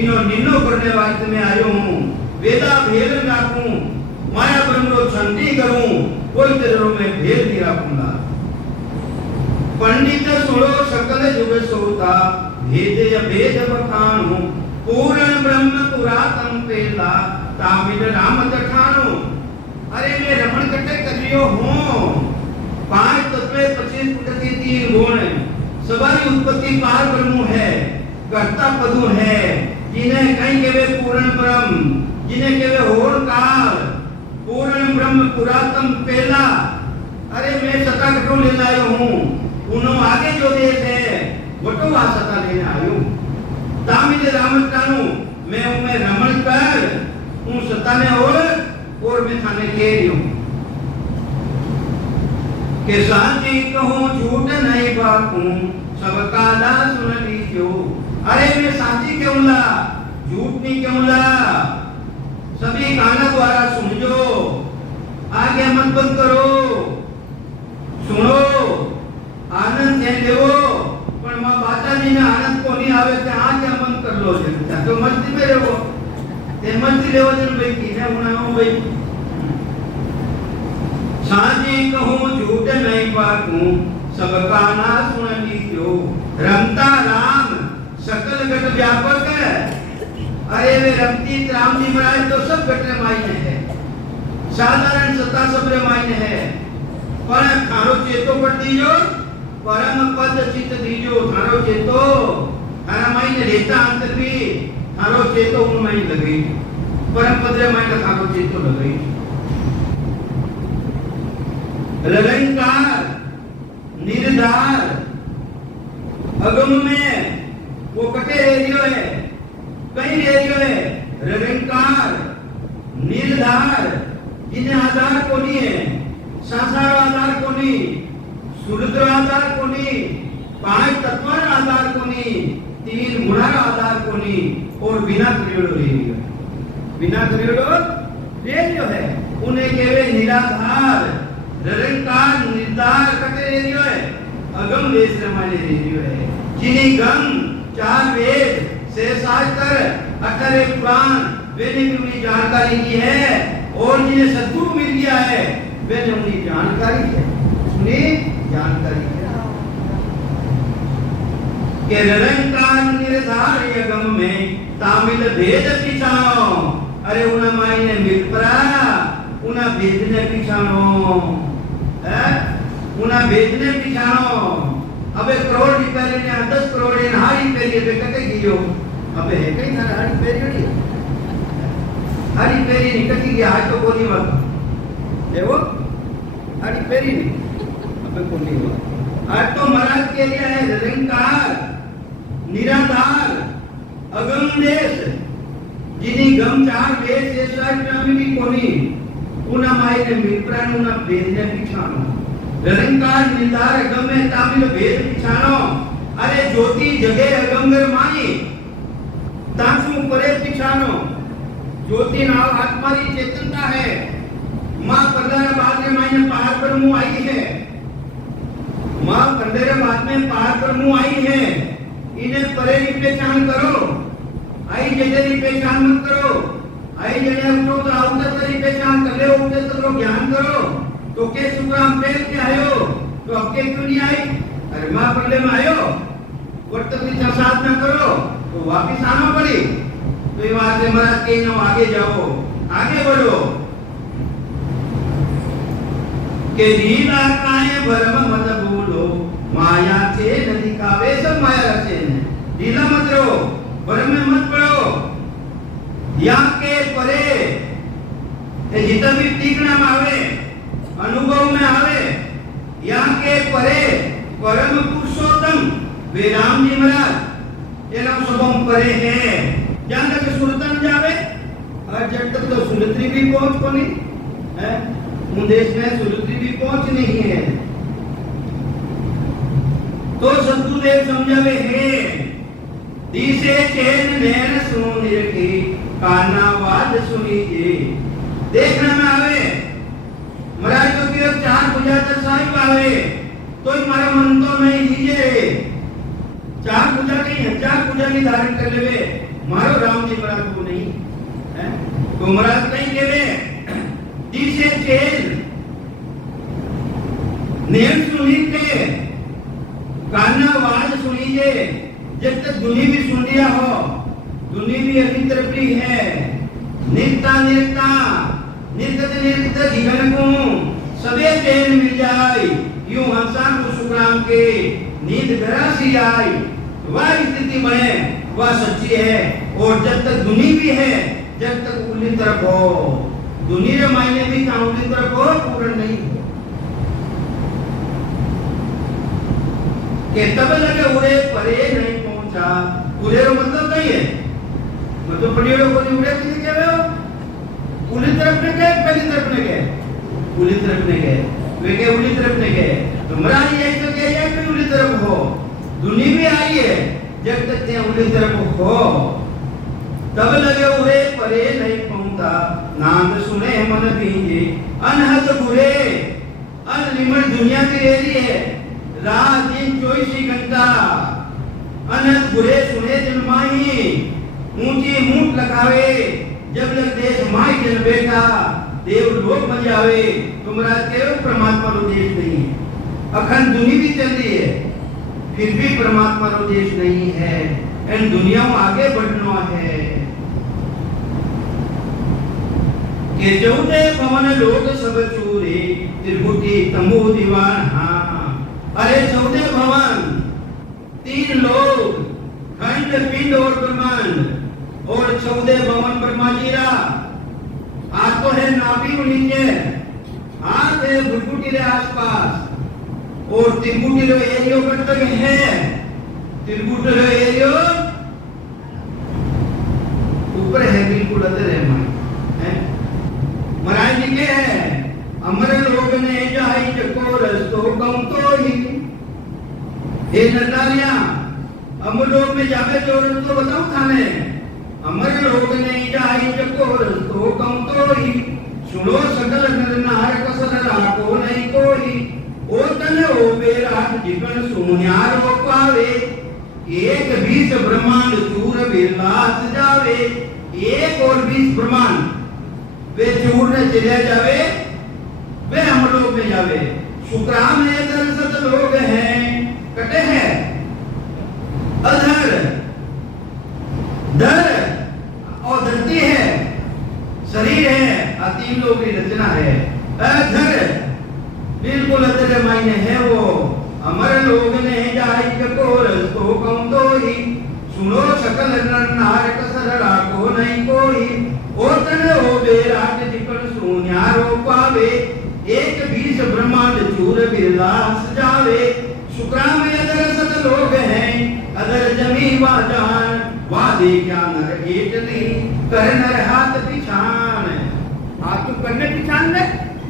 इनो निन्नो करने वास्ते में आयो हूं वेदा भेद राखूं माया ब्रह्म रो संधि करूं कोई तेरे में भेद नहीं रखूंगा पंडित सुनो सकल जुग सोता भेद अभेद बखानु पूर्ण ब्रह्म पुरातन पेला तामिल राम तठानु अरे मैं रमण कटे करियो हूं 5 तत्व 25 प्रकृति 3 गुण सबारी उत्पत्ति पार ब्रह्म है कर्ता पदु है जिन्हें कहीं केवे पूर्ण ब्रह्म जिन्हें केवे होर काल पूर्ण ब्रह्म पुरातन पेला अरे मैं सता कटो ले आयो हूं उनो आगे जो देश है वटो आ सता लेने आयो तामिल राम तठानु मैं उनमें रमण कर उन सता ने और मैं थाने कह रही हूं के सांची कहूं झूठ नहीं बाकूं सबका दा सुन लीजो अरे मैं सांची क्यों ला झूठ नहीं क्यों ला सभी काना द्वारा सुनजो आगे मत बंद करो सुनो आनंद है लेवो पर मां माताजी ने आनंद को नहीं आवे ते आगे मन कर लो जे तो मस्ती में रहो ते मस्ती लेवो जन भाई की है उनाओ भाई सांची कहूं झूठ नहीं बाकूं सबका ना सुन लीजो रमता राम सकल घट व्यापक है अरे वे रमती राम जी महाराज तो सब घट मायने है साधारण सत्ता सब मायने है पर थारो चेतो पर दीजो परम पद चित दीजो थारो चेतो थारा मायने लेता अंतर भी थारो चेतो उन मायने लगी परम पद रे मायने थारो चेतो लगी निरंकार निर्धार अगम में वो कटे रेडियो है कई रेडियो है निरंकार निर्धार जिन्हें आधार को नहीं है संसार आधार को नहीं सूर्य आधार को नहीं 5 तत्व आधार को नहीं 3 गुण आधार को नहीं और बिना क्रियोडो रेडियो है उन्हें केवल निराधार निरंकार निर्धार कटे रेडियो है अगम देश रमाने रेडियो है जिन्हें गम 4 वेद से शास्त्र 18 पुराण वेद की उन्हें जानकारी की है और जिन्हें सद्गुरु मिल गया है वे उन्हें जानकारी है उन्हें जानकारी है के निरंकार निर्धार यगम में तामिल भेद पिछानो अरे उन्हें मायने मिल परा उन्हें भेदने पिछानो उन्हें भेदने पिछानो अबे करोड़ रिपेयर ने 10 करोड़ इन हारी पेरी पे कटे गियो अबे है कहीं ना हारी पेरी निकटी गया आज तो कोनी मत देखो हारी पेरी अबे कोनी मत आज तो महाराज के लिए है निरंकार निराधार अगम देश जिनी गम 4 वेद से शास्त्र कोनी उना माई ने मित्रान उना भेदने पिछानो निरंकार निर्धार अगम में तामिल भेद पिछानो अरे ज्योति जगे अगमगर माई तासु परे पिछानो ज्योति नाम आत्मा की चेतनता है मां पंद्रह बाद में माई ने पहाड़ पर मुंह आई है मां पंद्रह बाद में पहाड़ पर मुंह आई है इन्हें परे की पहचान करो आई जगह पहचान मत करो, आई जगह उठो तो आवते तरी पहचान कर ले, उठे तो ज्ञान करो। तो के सुग्राम पेल के आयो तो अब के क्यों नहीं आई? अरे मां पल्ले में आयो वर्त की साधना करो तो वापिस आना पड़ी। तो ये बात है महाराज के नो आगे जाओ, आगे बढ़ो के लीला काए भरम मत भूलो, माया से नदी का वे सब माया से लीला मत रहो, भरम में मत पड़ो। या के परे ये जितना भी टीकना में आवे, अनुभव में आवे, या के परे परम पुरुषोत्तम वे राम जी महाराज ये नाम सबम परे है। जहाँ तक सुरतन जावे और जब तक तो सुलत्री भी पहुंच को नहीं है, देश में सुलत्री भी पहुंच नहीं है। तो सतगुरुदेव समझावे है दिसे चैन नैन सुनो निरखी, काना वाद सुनीजे। देखना में आवे महाराज तो कि चार पूजा तक साहिब आवे तो हमारा मन तो नहीं लीजिए, चार पूजा नहीं हजार पूजा की धारण कर लेवे, मारो राम जी महाराज को नहीं है। तो महाराज कहीं केवे दिसे चैन नैन सुनीजे, काना वाद सुनीजे। जब तक दुनी भी सुन लिया हो, दुनी भी अभी तरफी है, नित्ता नित्ता निर्गत निर्गत जीवन को सबे चैन मिल जाए, यूं हंसा को सुग्राम के नींद गरासी आई। वह स्थिति बने वह सच्ची है। और जब तक दुनी भी है, जब तक उल्ली तरफ हो, दुनी रे मायने भी कहाँ उल्ली तरफ हो पूर्ण नहीं हो के तब लगे उड़े परे नहीं पहुंचा। उड़े रो मतलब नहीं है, मतलब पड़ियों को नहीं उड़े किसी के हो, उल्ली तरफ ने गए, पहली तरफ ने गए, उल्ली तरफ ने गए, वे के उल्ली तरफ ने गए। तुम्हारा ये तो क्या है कि उल्ली तरफ हो, दुनी भी आई है, जब तक ते उल्ली तरफ हो तब लगे उड़े परे नहीं पहुंचा। नाम सुने मन भींगे अनहद बुरे, अनलिमिट दुनिया की रेली है, रात दिन 24 घंटा अनंत बुरे सुने दिन माही, ऊंची मूठ लगावे जब लग देश माई जन बेटा, देव लोक में जावे। तुम्हारा केवल परमात्मा रो देश नहीं है, अखंड दुनिया भी चल रही है, फिर भी परमात्मा रो देश नहीं है। इन दुनिया में आगे बढ़ना है के 14 भवन लोग सब चूरे, त्रिभुटी तंबू दीवान। हाँ अरे 14 भवन, 3 लोग, खंड पिंड और ब्रह्मांड, और 14 भवन ब्रह्मा जी रा। आज तो है नाभि को नीचे, हाथ है भुटभुटी रे आसपास, और त्रिभुटी रो एरियो कट तक है, त्रिभुटी रो एरियो ऊपर है, बिल्कुल अंदर है मां है। महाराज जी के है अमर लोग ने जाई चकोर तो कम तो ही, हे नरनारिया अमर लोग में जावे चोर तो बताओ थाने, अमर लोग ने जाई चकोर तो कम तो ही, सुनो सकल नर नार कसर राको नहीं कोई, ओ तन ओ बेराट जीवन सुन्यारो पावे, एक 20 ब्रह्मांड चूर बिरलास जावे। एक और 20 ब्रह्मांड वे चूर ने चले जावे, वे हम लोग में जावे। शुक्राम है दरसत लोग हैं, कटे हैं अधर धर और धरती है, शरीर है, तीन लोग की रचना है। अधर बिल्कुल अधर मायने है वो। अमर लोग ने जाई चकोर तो कम तो ही, सुनो सकल नर नार कसर राको नहीं कोई, ओ तन ओ बेराट जिकन सुन्यारो पावे, एक 20 ब्रह्मांड चूर बिरलास जावे। शुक्राम अदर सत लोग हैं, अदर जमी वाजान, वादे क्या नर एटली, कर नर हाथ पिछान। हाथ तो करने पिछान ले,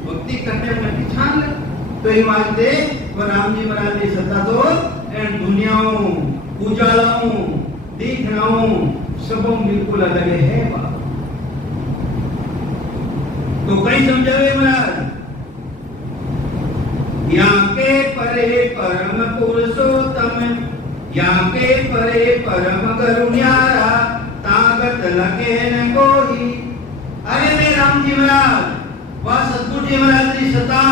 भक्ति करने में पिछान ले। तो ये वास्ते राम जी महाराज ने सत्ता तो एंड दुनियाओं उजालाओं देखनाओं सबों बिल्कुल अलग है बात। तो कहीं समझावे महाराज, यहाँ के परे परम पुरुषोत्तम, यहाँ के परे परम करुण्यारा, ता भगत लगे न कोई। अरे मैं राम जी महाराज वह सतगुरु जी महाराज की सता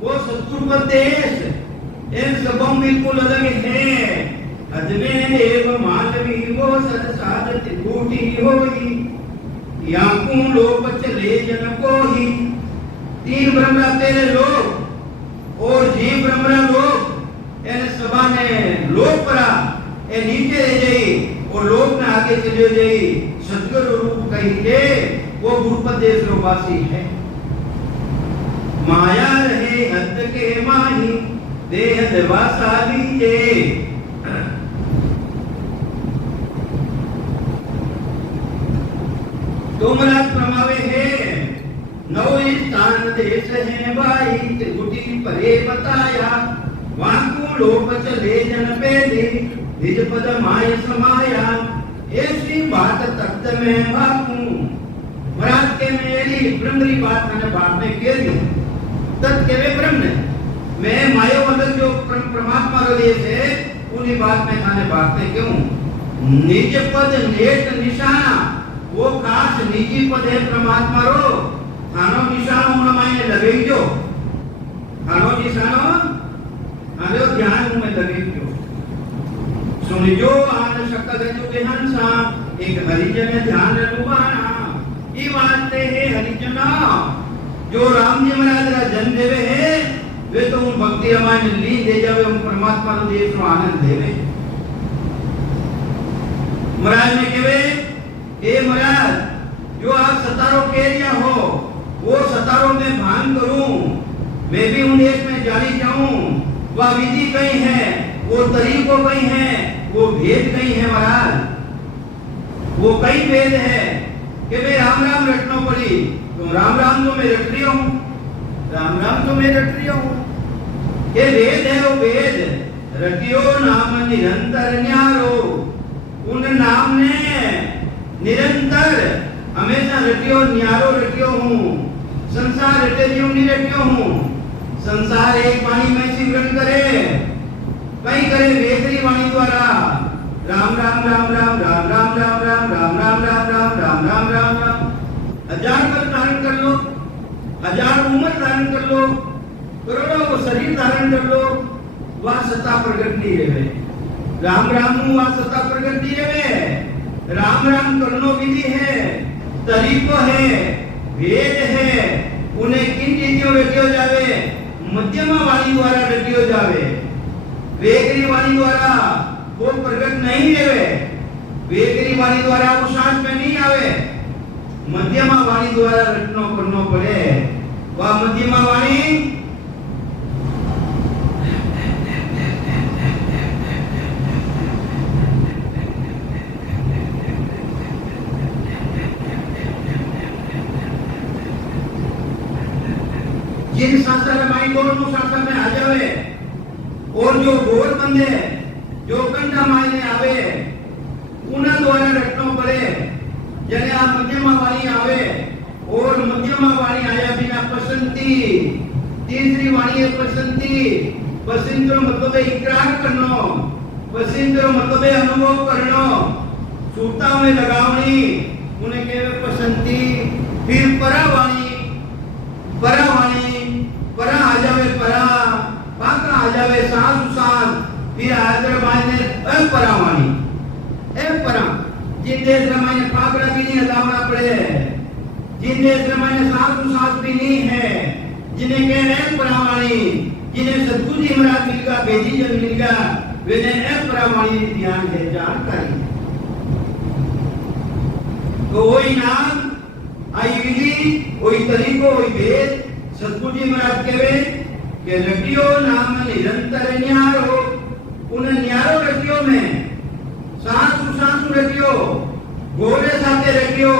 वो सतगुरु का देश इन सबों बिल्कुल अलग है। अजमे देव मानवी वो सरसाद त्रिकूटी होई। याकू लोक चले जन कोई। तीन ब्रह्मा तेरे लोग और जीव ब्रह्मा लोग इन सभा ने लोक परा ए नीचे रह जाई और लोक ने आगे चले जाई। सतगुरु रूप कही के वो गुरुपद देश रोवासी है। माया रहे हद के माही देह दवासा लीजे। तुमरा प्रमावे है नौ स्थान देश है भाई। त्रिकुटी परे बताया वाकू लोक चले जन पेली। निज पद माय समाया ऐसी बात तख्त में बापू। महाराज के मेरी ब्रह्मरी बात मैंने बात में कह दी। तत् के वे ब्रह्म मैं मायो अलग जो परमात्मा हृदय से उन्हीं बात में थाने बात में क्यों। निज पद नेट निशाना वो खास निजी पद है परमात्मा रो। थानो निशानो उन मायने लगे जो थानो निशानो आरो ध्यान में लगे जो। सुन जो आन शक्ल जो के हंसा एक हरिजन ध्यान रुबाना। ये वास्ते है हरिजना जो राम जी महाराज का जन्म देवे है वे तो उन भक्ति हमारे लीन दे जावे उन परमात्मा को देश को आनंद देवे। महाराज ने कहे हे महाराज जो आप सतारों के लिया हो वो सतारों में भान करूं मैं भी उन देश में जारी जाऊं। वह विधि कहीं है वो तरीकों कहीं है वो भेद कहीं है। महाराज वो कई भेद है कि मैं राम राम रटना पड़ी तो राम राम तो मैं रट रही हूं। राम राम तो मैं रट रही हूं। ये वेद है वो वेद रटियो नाम निरंतर न्यारो। उन नाम ने निरंतर हमेशा रटियो न्यारो रटियो हूं। संसार रटे जीव नहीं रटियो हूं। संसार एक वाणी में सिमरन करे कहीं करे वेदरी वाणी द्वारा राम राम राम राम राम राम राम राम राम राम राम राम राम राम राम राम। हजार पद धारण कर लो हजार उम्र धारण कर लो करोड़ों को शरीर धारण कर लो वह सत्ता प्रकट नहीं रहे। राम राम वह सत्ता प्रकट नहीं रहे। राम राम करनो विधि है तरीको है भेद है। उन्हें किन रीतियों रटियो जावे मध्यमा वाणी द्वारा रटियो जावे। वेगरी वाणी द्वारा वो प्रकट नहीं रहे। वेगरी वाणी द्वारा वो सांस में नहीं आवे। मध्यमा वाणी द्वारा रटनो करनो पड़े। वह मध्यमा वाणी जिन संसार माई गोल नु संसार में आ जावे और जो गोल बंदे जो कंधा माई ने आवे उन्हें द्वारा रटनो पड़े। जने आप मध्यमा वाणी आवे और मध्यमा वाणी आया बिना पसंती। तीसरी वाणी है पसंती। पसंती मतलब है इकरार करनो। पसंती मतलब है अनुभव करनो। सूता में लगावनी उन्हें कहवे पसंती। फिर परावाणी परा आ जावे परा पाका आ जावे सांस सांस। फिर आदर मायने अपरावाणी अपरा जिन देश में मैंने पाकड़ा भी नहीं हटाना पड़े जिन देश में मैंने सांस भी नहीं है जिन्हें कह रहे परावाणी जिन्हें सतगुरु जी महाराज मिल गया बेदी जब मिल गया वे अपरावाणी ध्यान है जानकारी। तो वही नाम आई विधि वही तरीको वही भेद सतगुरु जी महाराज कहे कि रटियो नाम निरंतर न्यारो। उन न्यारो रटियो में सांसु रटियो गोरे साथे रटियो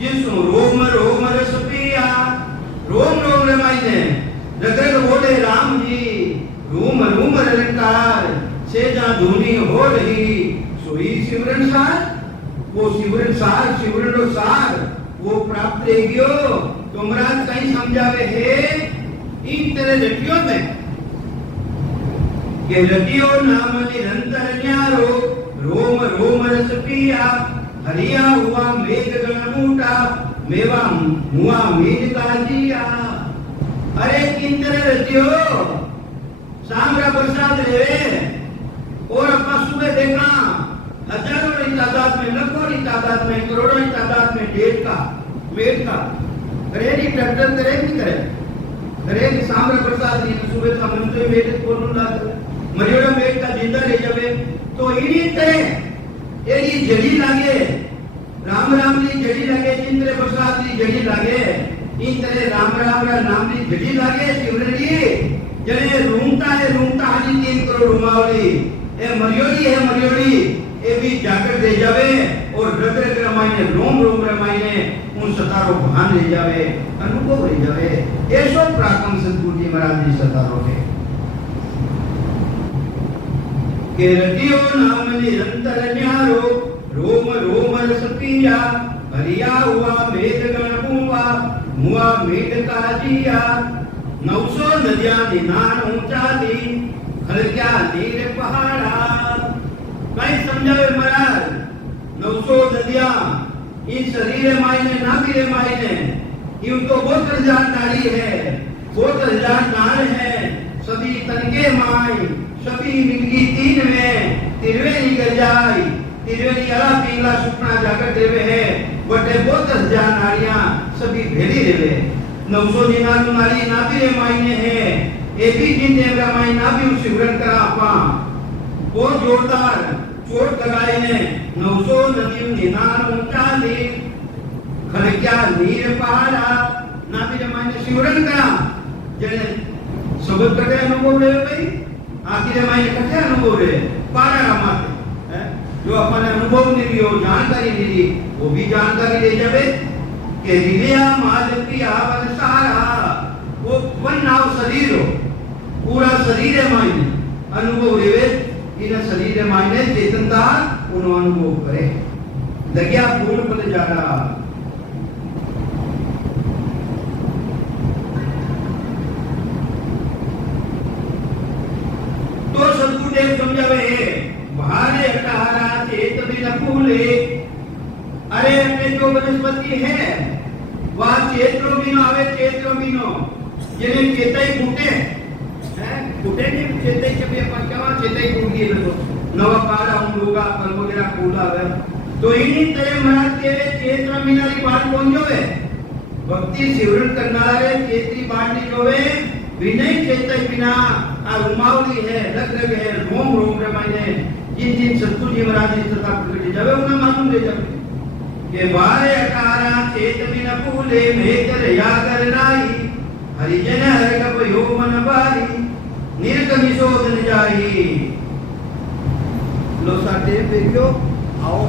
जिसु रोम रोम रस पिया। रोम रोम रमाई ने रगड़ बोले राम जी रूम रूम रंकार से जा धुनी हो रही सोई सिमरन सार। वो सिमरन सार वो प्राप्त रहेगियो। तो महाराज कहीं समझावे है इन तेरे रटियों में कि रटियो नाम निरंतर न्यारो रोम रोम रस पिया। हरिया हुआ मेघ गणमूटा मेवा हुआ मेघ काजिया। अरे किंतरे रतियो सांगरा प्रसाद रे और अपना सुबह देखा हजारों की तादाद में, लाखों की तादाद में, करोड़ों की तादाद में डेट का मेघ का करे नहीं ट्रैक्टर करे नहीं करे करे कि सांगरा प्रसाद नहीं सुबह का मन तो मेघ बोलूं लाग मरियोड़ा मेघ का जिंदा रह जावे तो इनी तरह एडी जड़ी लागे राम राम नी जड़ी लागे इंद्र प्रसाद नी जड़ी लागे इन तरह राम राम रा नाम नी जड़ी लागे शिवरड़ी जने रूंगता हाजी 3 करोड़ उमावली ए मरियोड़ी ए भी जाकर दे जावे और रग रमाइने रोम रमाइने उन सतारो भान ले जावे अनुभव ले जावे ऐसो प्राकम सतगुरु जी महाराज जी सतारो के रटियो नाम निरंतर न्यारो रोम रोम रस पिया भरिया हुआ मेघ गण मुआ मेघ काजिया 900 नदियां निनान ऊंचा दी खलक्या नीर पहाड़ा। कहीं समझावे महाराज 900 नदियां इन शरीर मायने नाभिरे मायने यूं तो 72,000 नाड़ी है 72,000 नाड़ है सभी तनके माई सभी मिलगी 3 में तिरवे निकल जाई तिरवे निकला पीला सुपना जाकर देवे है बटे 72,000 नाड़ियां सभी भेड़ी देवे 999 नाड़ी नाभि रे मायने है ए भी जिन देवरा माई नाभि उसे उड़न करा आपा वो जोरदार चोट लगाए ने 900 नदियों निनान ऊंचा दी खलक्या नीर पहाड़ा नाभि रे मायने शिवरन करा जने सबद कटे अनुभव ले भाई आखिर मायने कटे अनुभव रे पारा माते जो अपन अनुभव नहीं लियो जानकारी नहीं ली वो भी जानकारी ले जावे के रिलिया माल की आवन सारा वो वन नाव शरीर हो पूरा शरीर है मायने अनुभव लेवे इन शरीर है मायने चेतनता उन अनुभव करे लगिया पूर्ण पद जा रहा तो सदगुरुदेव समझावे भारे अटारा चेत बिन फूले। अरे अपने जो वनस्पति है वह चेत्रो बिनो आवे चेत्रो बिनो जिन्हें चेताई फूटे हैं फूटे नहीं चेताई जब ये पक्का चेताई फूट गई तो नवा पारा हम लोगा फल वगैरह फूला है तो इन्हीं तरह महाराज के चेत्र बिनारी बात कौन जो है भक्ति सिमरन करना है चेत्री बात जो है विनय चेताई बिना उमावली है लग है रोम रोम रमाइने जिन जिन सतगुरु जी महाराज जी सता प्रकट जावे उन्हें मालूम ले जावे के बारे अकारा चेत बिन फूले मेकर या कर नाई हरिजन हर कप यो मन बारी निर्गमिशोधन जाई लो साटे बेगियो आओ